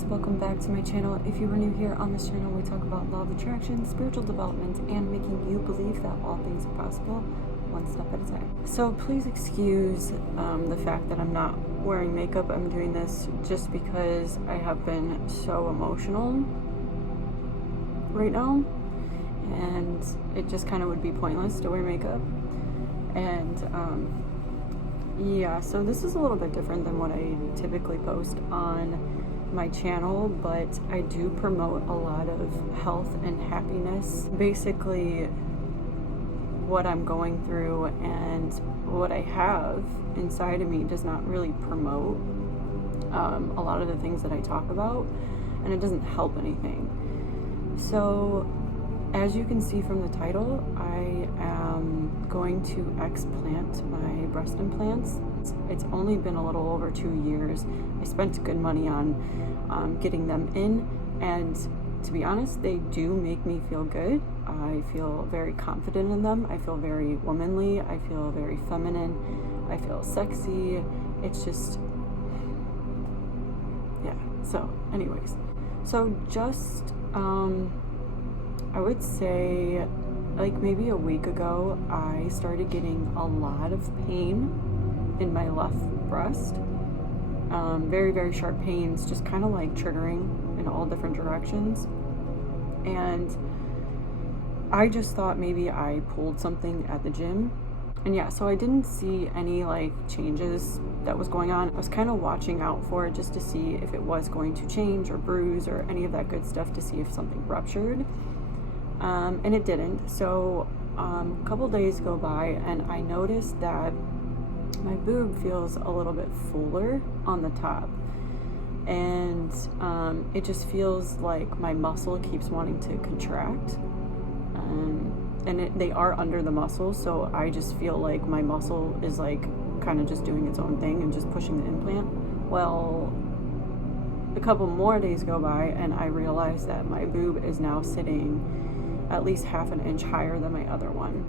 guys, welcome back to my channel. If you are new here on this channel, we talk about law of attraction, spiritual development, and making you believe that all things are possible one step at a time. So please excuse the fact that I'm not wearing makeup. I'm doing this just because I have been so emotional right now, and it just kind of would be pointless to wear makeup. And yeah, so this is a little bit different than what I typically post on my channel, but I do promote a lot of health and happiness. Basically, what I'm going through and what I have inside of me does not really promote a lot of the things that I talk about, and it doesn't help anything. So as you can see from the title, I am going to explant my breast implants. It's only been a little over 2 years. I spent good money on getting them in, and to be honest, they do make me feel good. I feel very confident in them. I feel very womanly. I feel very feminine. I feel sexy. It's just, yeah. So anyways, so just I would say like maybe a week ago, I started getting a lot of pain in my left breast. Very, very sharp pains, just kind of like triggering in all different directions. And I just thought maybe I pulled something at the gym. And yeah, so I didn't see any like changes that was going on. I was kind of watching out for it just to see if it was going to change or bruise or any of that good stuff, to see if something ruptured. And it didn't. So a couple days go by and I noticed that my boob feels a little bit fuller on the top. And it just feels like my muscle keeps wanting to contract. And they are under the muscle, so I just feel like my muscle is like kind of just doing its own thing and just pushing the implant. Well, a couple more days go by and I realize that my boob is now sitting at least half an inch higher than my other one.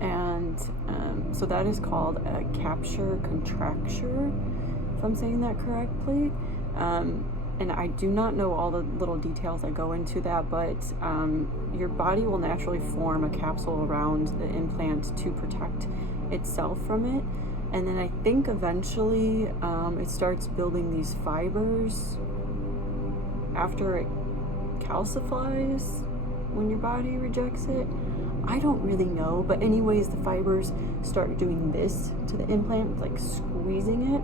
And so that is called a capture contracture, if I'm saying that correctly. And I do not know all the little details that go into that, but your body will naturally form a capsule around the implant to protect itself from it. And then I think eventually it starts building these fibers after it calcifies when your body rejects it. I don't really know, but anyways, the fibers start doing this to the implant, like squeezing it,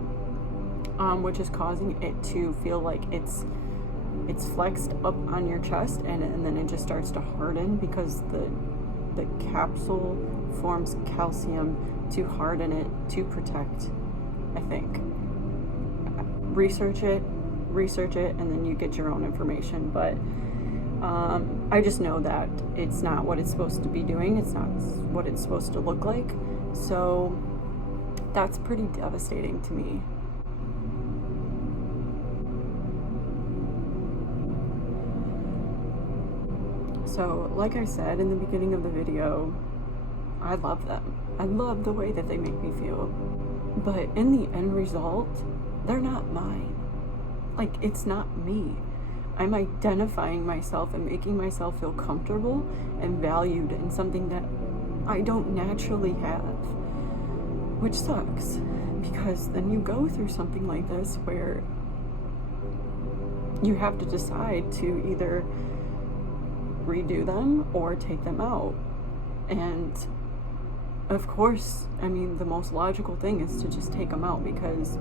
which is causing it to feel like it's flexed up on your chest, and then it just starts to harden because the capsule forms calcium to harden it to protect, I think. Research it, and then you get your own information, but I just know that it's not what it's supposed to be doing. It's not what it's supposed to look like. So that's pretty devastating to me. So like I said in the beginning of the video, I love them. I love the way that they make me feel. But in the end result, they're not mine. Like, it's not me. I'm identifying myself and making myself feel comfortable and valued in something that I don't naturally have, which sucks, because then you go through something like this where you have to decide to either redo them or take them out. And of course, I mean, the most logical thing is to just take them out, because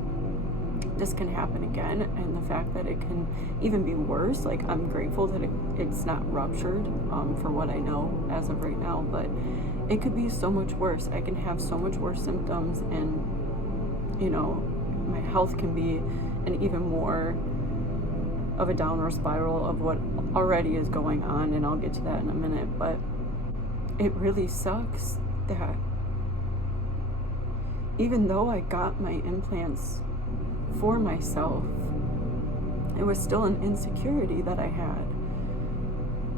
this can happen again, and the fact that it can even be worse, like, I'm grateful that it's not ruptured for what I know as of right now, but it could be so much worse. I can have so much worse symptoms, and you know, my health can be an even more of a downward spiral of what already is going on, and I'll get to that in a minute. But it really sucks that even though I got my implants for myself, it was still an insecurity that I had.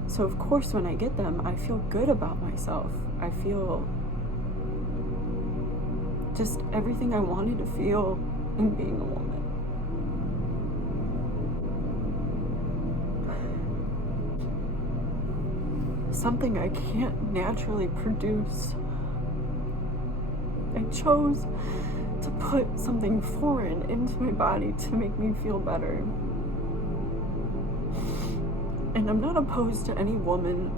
So of course when I get them, I feel good about myself. I feel just everything I wanted to feel in being a woman. something I can't naturally produce. I chose to put something foreign into my body to make me feel better. And I'm not opposed to any woman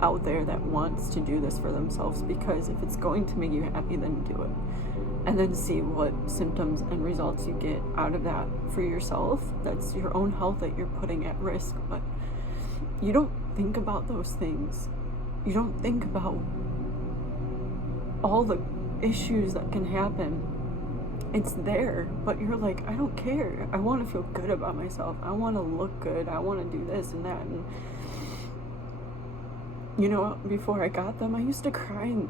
out there that wants to do this for themselves, because if it's going to make you happy, then do it. And then see what symptoms and results you get out of that for yourself. That's your own health that you're putting at risk. But you don't think about those things. You don't think about all the issues that can happen. It's there, but you're like, I don't care. I want to feel good about myself. I want to look good. I want to do this and that. And you know, before I got them, I used to cry in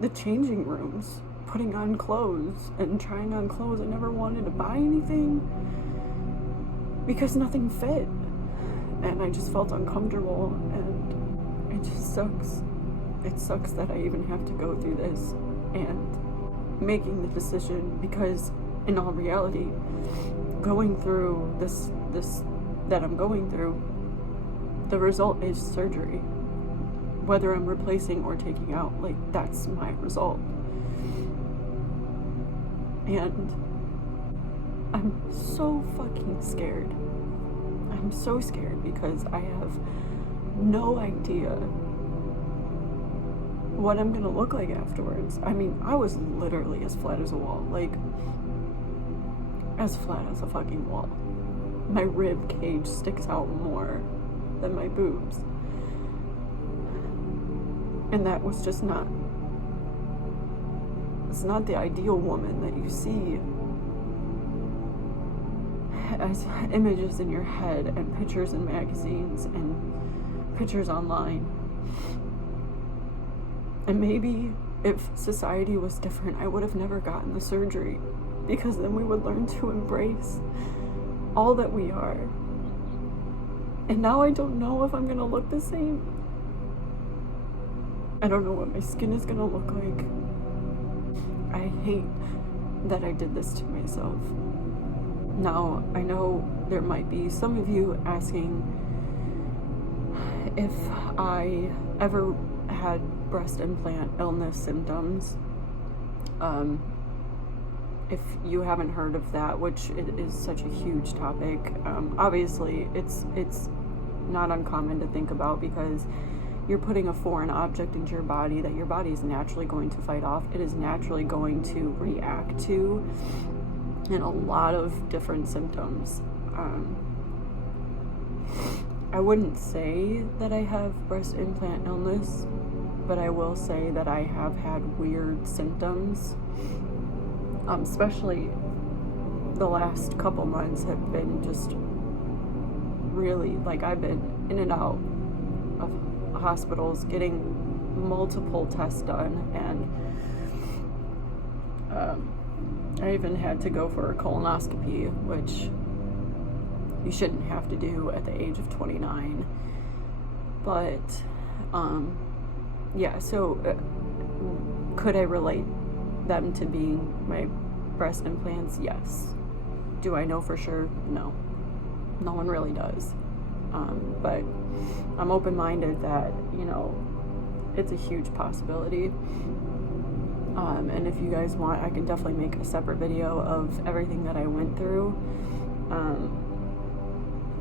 the changing rooms, putting on clothes and trying on clothes. I never wanted to buy anything because nothing fit. And I just felt uncomfortable, and it just sucks. It sucks that I even have to go through this and making the decision, because in all reality, going through this that I'm going through, the result is surgery. Whether I'm replacing or taking out, like, that's my result. And I'm so fucking scared. I'm so scared because I have no idea what I'm gonna look like afterwards. I mean, I was literally as flat as a wall, like, as flat as a fucking wall. My rib cage sticks out more than my boobs. And that was just not, it's not the ideal woman that you see as images in your head and pictures in magazines and pictures online. And maybe if society was different, I would have never gotten the surgery, because then we would learn to embrace all that we are. And now I don't know if I'm gonna look the same. I don't know what my skin is gonna look like. I hate that I did this to myself. Now, I know there might be some of you asking if I ever had breast implant illness symptoms. If you haven't heard of that, which it is such a huge topic, obviously it's not uncommon to think about, because you're putting a foreign object into your body that your body is naturally going to fight off. It is naturally going to react to, and a lot of different symptoms. I wouldn't say that I have breast implant illness, but I will say that I have had weird symptoms. Especially the last couple months have been just really, like, I've been in and out of hospitals getting multiple tests done, and I even had to go for a colonoscopy, which you shouldn't have to do at the age of 29. But yeah, so could I relate them to being my breast implants? Yes. Do I know for sure? No. No one really does. But I'm open-minded that, you know, it's a huge possibility. And if you guys want, I can definitely make a separate video of everything that I went through,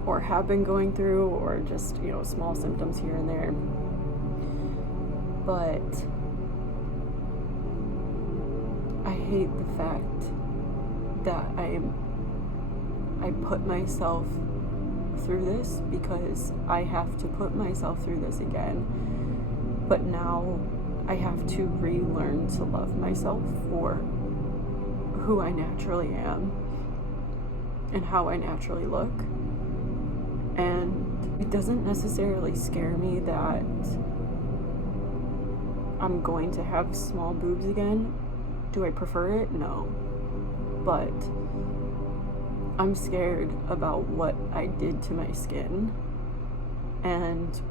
or have been going through, or just, you know, small symptoms here and there. But I hate the fact that I put myself through this, because I have to put myself through this again. But now I have to relearn to love myself for who I naturally am and how I naturally look. And it doesn't necessarily scare me that I'm going to have small boobs again. Do I prefer it? No. But I'm scared about what I did to my skin and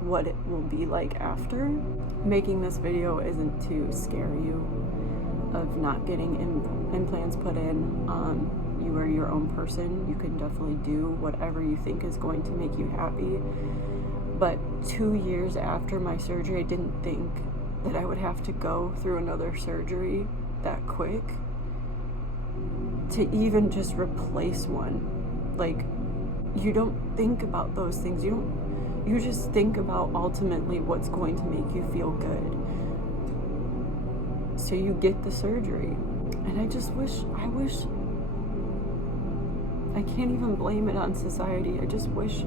what it will be like after. Making this video isn't to scare you of not getting implants put in. You are your own person. You can definitely do whatever you think is going to make you happy. But 2 years after my surgery, I didn't think that I would have to go through another surgery that quick to even just replace one. Like, you don't think about those things. You just think about ultimately what's going to make you feel good. So you get the surgery. And I can't even blame it on society. I just wish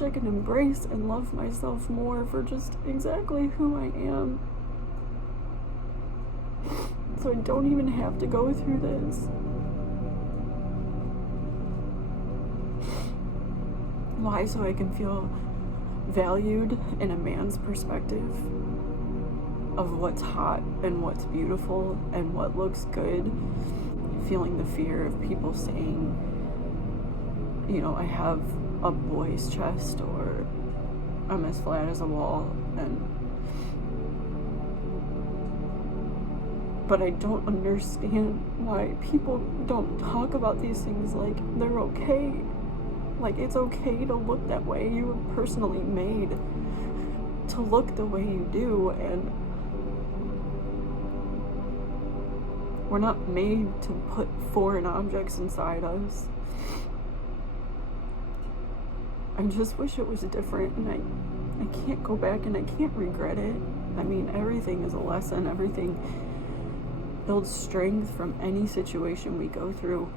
I could embrace and love myself more for just exactly who I am. So I don't even have to go through this. Why? So I can feel valued in a man's perspective of what's hot and what's beautiful and what looks good. Feeling the fear of people saying, you know, I have a boy's chest, or I'm as flat as a wall, but I don't understand why people don't talk about these things like they're okay. Like, it's okay to look that way. You were personally made to look the way you do, and we're not made to put foreign objects inside us. I just wish it was different, and I can't go back and I can't regret it. I mean, everything is a lesson. Everything builds strength from any situation we go through.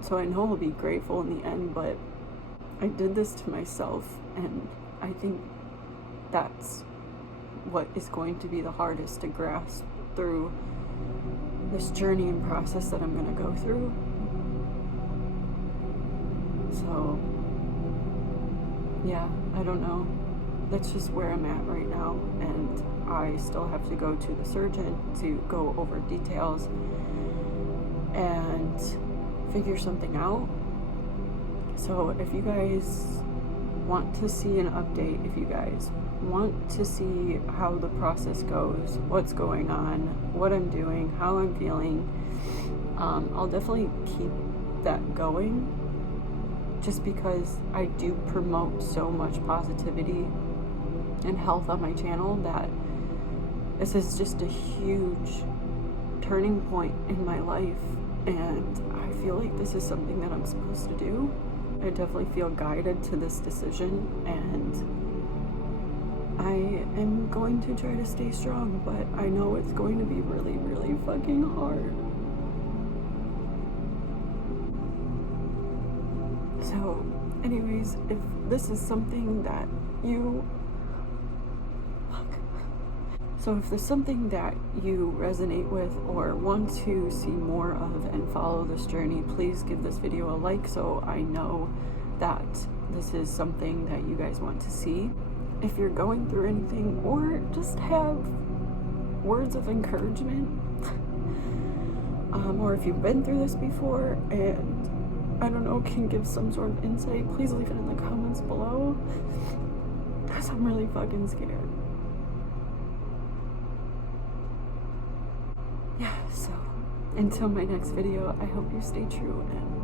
So I know I'll be grateful in the end, but I did this to myself, and I think that's what is going to be the hardest to grasp through this journey and process that I'm going to go through. So yeah, I don't know. That's just where I'm at right now, and I still have to go to the surgeon to go over details and figure something out. So if you guys want to see an update, if you guys want to see how the process goes, what's going on, what I'm doing, how I'm feeling, I'll definitely keep that going, just because I do promote so much positivity and health on my channel that this is just a huge turning point in my life, and I feel like this is something that I'm supposed to do. I definitely feel guided to this decision, and I am going to try to stay strong, but I know it's going to be really, really fucking hard. So, anyways, if this is something that you resonate with or want to see more of and follow this journey, please give this video a like so I know that this is something that you guys want to see. If you're going through anything or just have words of encouragement, or if you've been through this before and I don't know, can give some sort of insight, please leave it in the comments below, because I'm really fucking scared. Yeah, so until my next video, I hope you stay true and